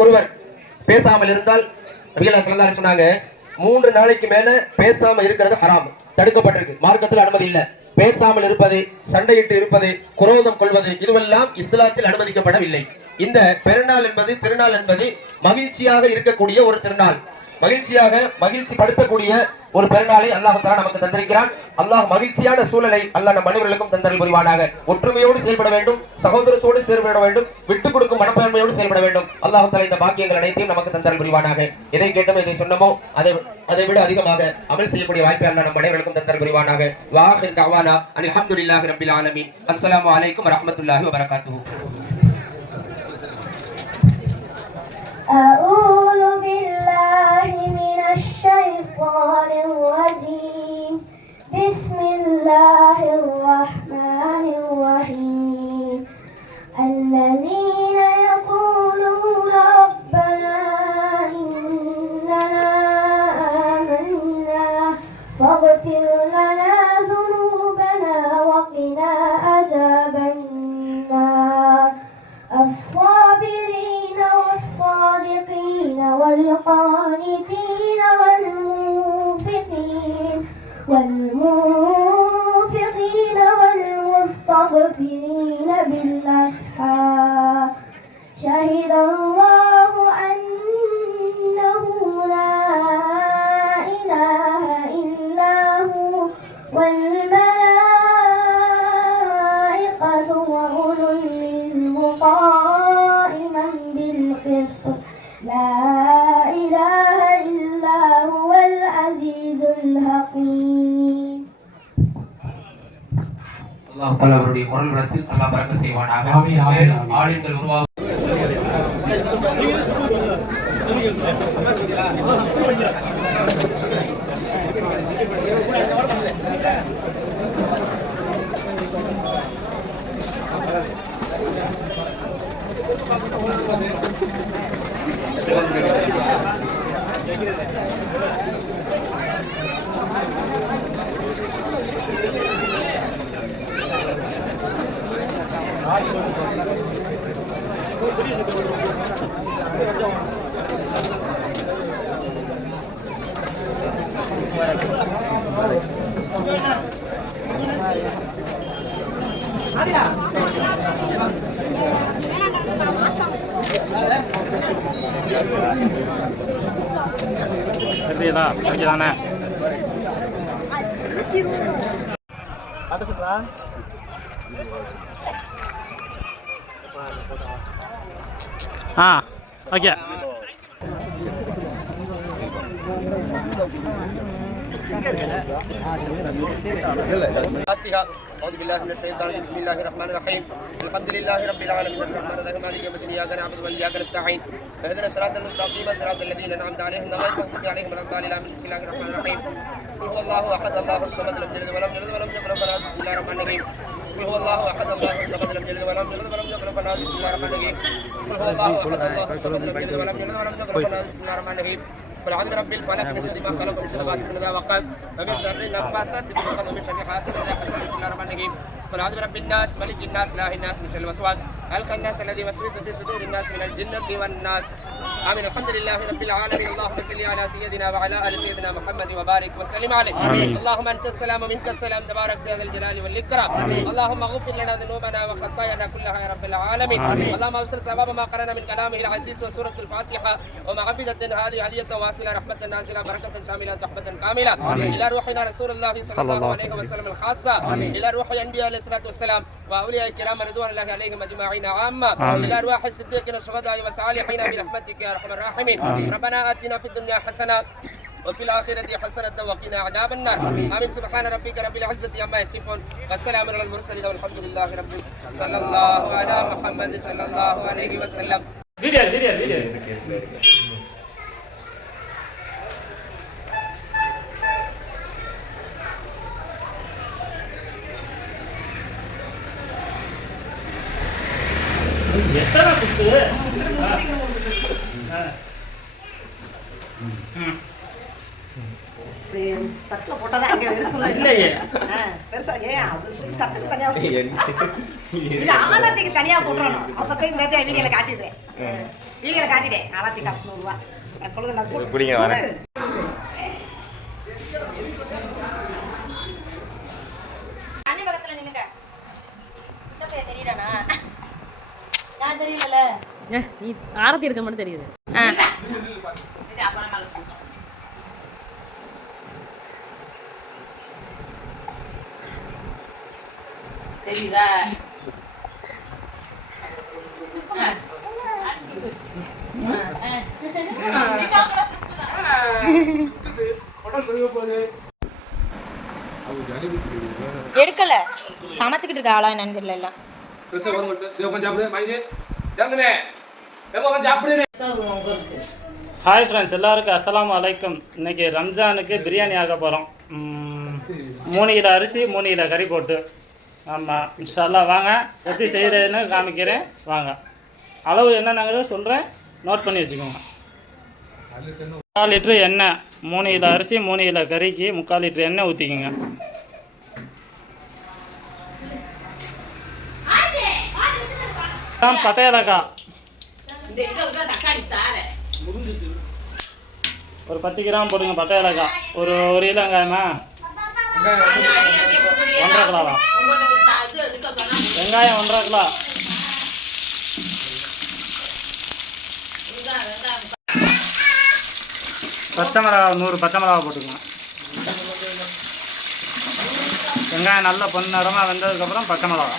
ஒருவருக்கொருவர் பேசாமல் இருந்தால் நபிகள் ஸல்லல்லாஹு அலைஹி சொன்னாங்க 3 நாளைக்கு மேல பேசாம இருக்கிறது ஹராம், தடுக்கப்பட்டிருக்கு, மார்க்கத்தில் அனுமதி இல்லை. பேசாமல் இருப்பது, சண்டையிட்டு இருப்பது, குரோதம் கொள்வது இதுவெல்லாம் இஸ்லாத்தில் அனுமதிக்கப்படவில்லை. இந்த பெருநாள் என்பது, திருநாள் என்பது மகிழ்ச்சியாக இருக்கக்கூடிய ஒரு திருநாள், மகிழ்ச்சி படுத்தக்கூடிய ஒரு பெருநாளை அல்லாஹ் தஆலா நமக்கு தந்திருக்கிறான். அல்லாஹ் மகிழ்ச்சியான சூழலை அல்லாஹ் நம் அனைவர்களுக்கும் தந்தருள் புரிவானாக. ஒற்றுமையோடு செயல்பட வேண்டும், சகோதரத்தோடு செயல்பட வேண்டும், விட்டுக் கொடுக்கும் மனப்பான்மையோடு செயல்பட வேண்டும். அல்லாஹ் தஆலா இந்த பாக்கியங்கள் அனைத்தையும் நமக்கு தந்தருள் புரிவானாக. எதை கேட்டோம், எதை சொன்னமோ அதை விட அதிகமாக அமல் செய்யக்கூடிய வாய்ப்பை அல்லாஹ் நம் அனைவருக்கும் தந்தருள் புரிவானாக. வ ஆகிரு தஅவானா அல்ஹம்துலில்லாஹி ரப்பில் ஆலமீன். அஸ்ஸலாமு அலைக்கும் வ ரஹ்மத்துல்லாஹி வ பரகாத்துஹு. أعوذ بالله من الشيطان الرجيم. بسم الله الرحمن الرحيم. الذين يقولون ربنا إننا آمنا فاغفر لنا ذنوبنا وقنا عذاب النار. الصابرين والصادقين والقانتين والمنفقين والمستغفرين بالأسحار. شهد الله أنه لا إله إلا هو والملائكة وأولو العلم قائما بالقسط. لا إله إلا هو العزيز الحكيم. அல்லாஹ் தஆலா அவருடைய குரல் வளத்தில் அல்லாஹ் பரக்கத் செய்வானாக. ஆலிம்கள் உருவாக ஓகே. أعوذ بالله من الشيطان الرجيم. بسم الله الرحمن الرحيم. الحمد لله رب العالمين الرحمن الرحيم مالك يوم الدين إياك نعبد وإياك نستعين اهدنا الصراط المستقيم صراط الذين أنعمت عليهم غير المغضوب عليهم ولا الضالين. بسم الله الرحمن الرحيم. قل هو الله أحد الله الصمد لم يلد ولم يولد ولم يكن له كفوا أحد. بسم الله الرحمن الرحيم. قل هو الله أحد الله الصمد لم يلد ولم يولد ولم يكن له كفوا أحد. بسم الله الرحمن الرحيم. قل هو الله أحد الله الصمد لم يلد ولم يولد ولم يكن له كفوا أحد. بسم الله الرحمن الرحيم. قل أعوذ برب الفلق من شر ما خلق ومن شر غاسق إذا وقب ومن شر النفاثات في العقد ومن شر حاسد إذا حسد. بسم الله الرحمن الرحيم. قل أعوذ برب الناس ملك الناس إله الناس من شر الوسواس الخناس الذي يوسوس في صدور الناس من الجنة والناس. آمين. الحمد لله رب العالمين. اللهم صل على سيدنا وعلى آل سيدنا محمد وبارك وسلم عليه. اللهم أنت السلام ومنك السلام تبارك يا ذا الجلال والإكرام. اللهم اغفر لنا ذنوبنا وخطايانا كلها يا رب العالمين. اللهم أوصل ثواب ما قرأنا من كلامه العزيز وسورة الفاتحة ومعبدة هذه هدية واصلة رحمة نازلة بركة شاملة رحمة كاملة إلى روحنا رسول الله صلى الله عليه وسلم الخاصة إلى روح الأنبياء عليه الصلاة والسلام وأولياء الكرام رضوان الله عليهم أجمعين عامة إلى أرواح الصديقين والشهداء والصالحين برحمتك يا أرحم الراحمين. ربنا آتنا في الدنيا حسنة وفي الآخرة حسنة وقنا عذاب النار. آمين. سبحان ربك رب العزة عما يصفون والسلام على المرسلين والحمد لله رب صلى الله على محمد صلى الله عليه وسلم. எத்தனை சுத்து தட்டுல போட்டாதான் அங்க இருக்குல்ல இல்லையே பெருசா ஏன் அது தட்டுக்கு தனியா ஆலத்துக்கு தனியா போட்டுறணும் அப்பதான் இந்த வீடியோல காட்டிடுறேன். வீங்கிற காட்டிட்டேன் ஆலாத்தி காசு 100 ரூபா பிடிங்க வரேன். அண்ணன் பக்கத்துல நின்னுக்க. இந்த பையன் தெரியறானா? நான் தெரியல. நீ ஆரத்தி எடுக்க மட்டும் தெரியுது. தெரியுதா? எடுக்கல சமைச்சுக்கிட்டு இருக்க ஆளா என்னன்னு தெரியல. ஹாய் ஃப்ரெண்ட்ஸ், எல்லாருக்கும் அஸ்ஸலாமு அலைக்கும். இன்றைக்கி ரம்ஜானுக்கு பிரியாணி ஆக போகிறோம். 3 கிலோ அரிசி 3 கிலோ கறி போட்டு. ஆமாம், இன்ஷால்லா வாங்க, எப்படி செய்கிறதுன்னு காமிக்கிறேன். வாங்க, அளவு என்னென்னங்கிறத சொல்கிறேன், நோட் பண்ணி வச்சுக்கோங்க. 4 லிட்ரு எண்ணெய், 3 கிலோ அரிசி 3 கிலோ கறிக்கு 3/4 லிட்ரு எண்ணெய் ஊற்றிக்கோங்க. பட்டை ஏலக்காய் ஒரு 10 கிராம் போடுங்க. பட்டை ஏலக்காய் ஒரு கிலோ வெங்காயமா 1.5 கிலோவா? வெங்காயம் 1.5 கிலோ. பச்சை மிளகா 100 பச்சை மிளகா போட்டுக்கோங்க. வெங்காயம் நல்லா பொன்னிறமாக வெந்ததுக்கப்புறம் பச்சை மிளகா.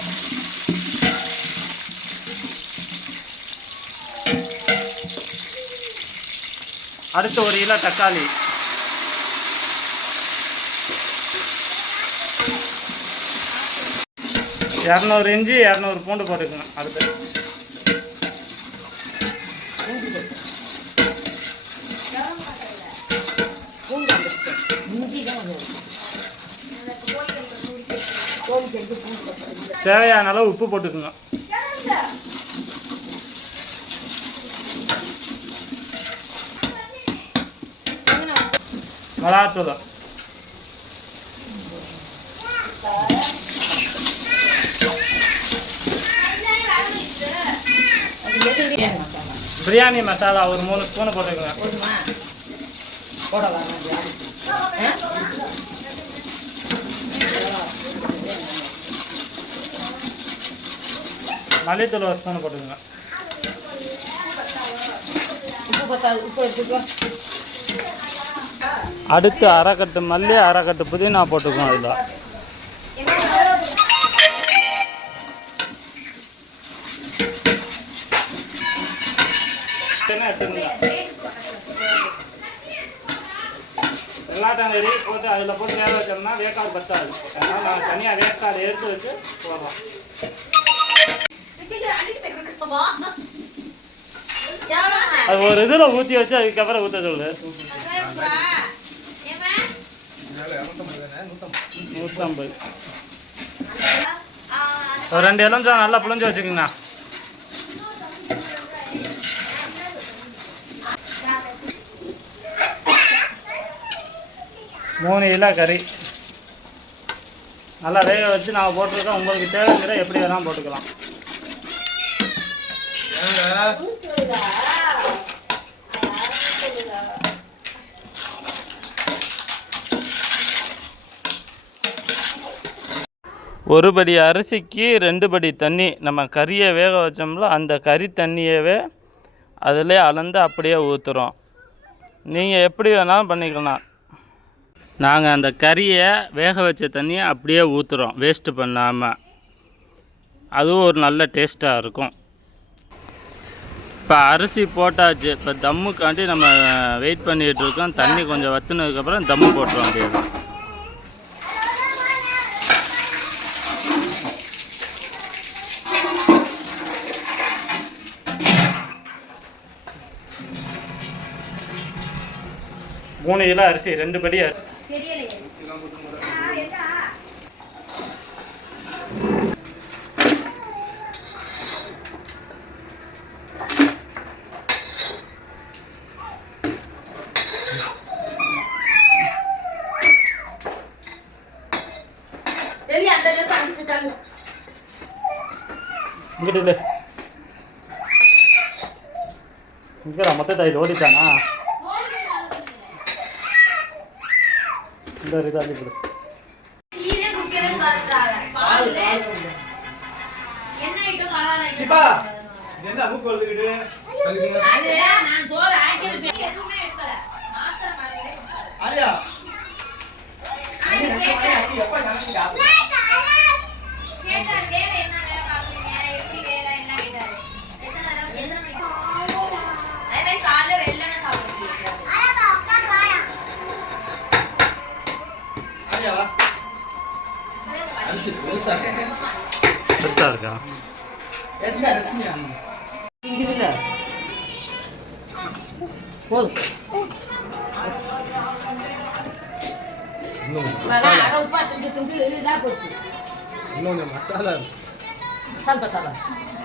அடுத்து 1 கிலோ தக்காளி, 200 இஞ்சி 200 பூண்டு போட்டுக்கோங்க. அடுத்து தேவையான அளவு உப்பு போட்டுக்கோங்க. மிளகாத்தூள், பிரியாணி மசாலா ஒரு 3 ஸ்பூன் போட்டுக்கோங்க. மல்லித்தூள் 1 ஸ்பூன் போட்டுக்கோங்க. அடுத்து 1/2 கட்டு மல்லி 1/2 கட்டு புதினா போட்டுக்கோங்க. அதில் எல்லாத்தையும் ரெடி போட்டு அதில் போட்டு வேக வச்சோம்னா வேக்காடு பத்தாது. அதனால் நான் தனியாக வேக்காடு எடுத்து வச்சு போடுறோம். அது ஒரு இதில் ஊற்றி வச்சு அதுக்கப்புறம் ஊற்ற சொல்லு. 150. ஒரு 2 எலுமிச்சம் நல்லா புளிஞ்சு வச்சுக்கோங்க. மூணு கிலோ கறி நல்லா வேக வச்சு நான் போட்டிருக்கேன். உங்களுக்கு தேவைங்கிற எப்படி வேணாலும் போட்டுக்கலாம். ஒரு படி அரிசிக்கு 2 படி தண்ணி. நம்ம கறியை வேக வச்சோம்ல, அந்த கறி தண்ணியவே அதிலே அளந்து அப்படியே ஊற்றுறோம். நீங்கள் எப்படி வேணாலும் பண்ணிக்கலாம். நாங்கள் அந்த கறியை வேக வச்ச தண்ணியை அப்படியே ஊற்றுறோம், வேஸ்ட்டு பண்ணாமல். அதுவும் ஒரு நல்ல டேஸ்ட்டாக இருக்கும். இப்போ அரிசி போட்டாச்சு. இப்போ தம்முக்காண்டி நம்ம வெயிட் பண்ணிகிட்டு இருக்கோம். தண்ணி கொஞ்சம் வற்றினதுக்கப்புறம் தம்மு போட்டுருவோம். அப்படியே தான் மூணு கிலோ அரிசி 2 படி இங்கிட்டு இங்கே மொத்தத்தை இது ஓடிட்டானா இந்த இதாக கொடு பெருசாக இருக்கா போதும் இன்னொன்று மசாலா மசாலா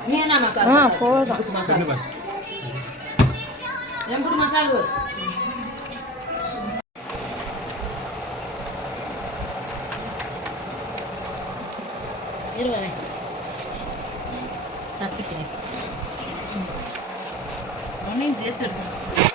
நீ என்ன மசாலா போதும் மசாலா எப்படி மசாலா இருவேன் தப்பிட்டேன் ஒன்றையும் சேர்த்து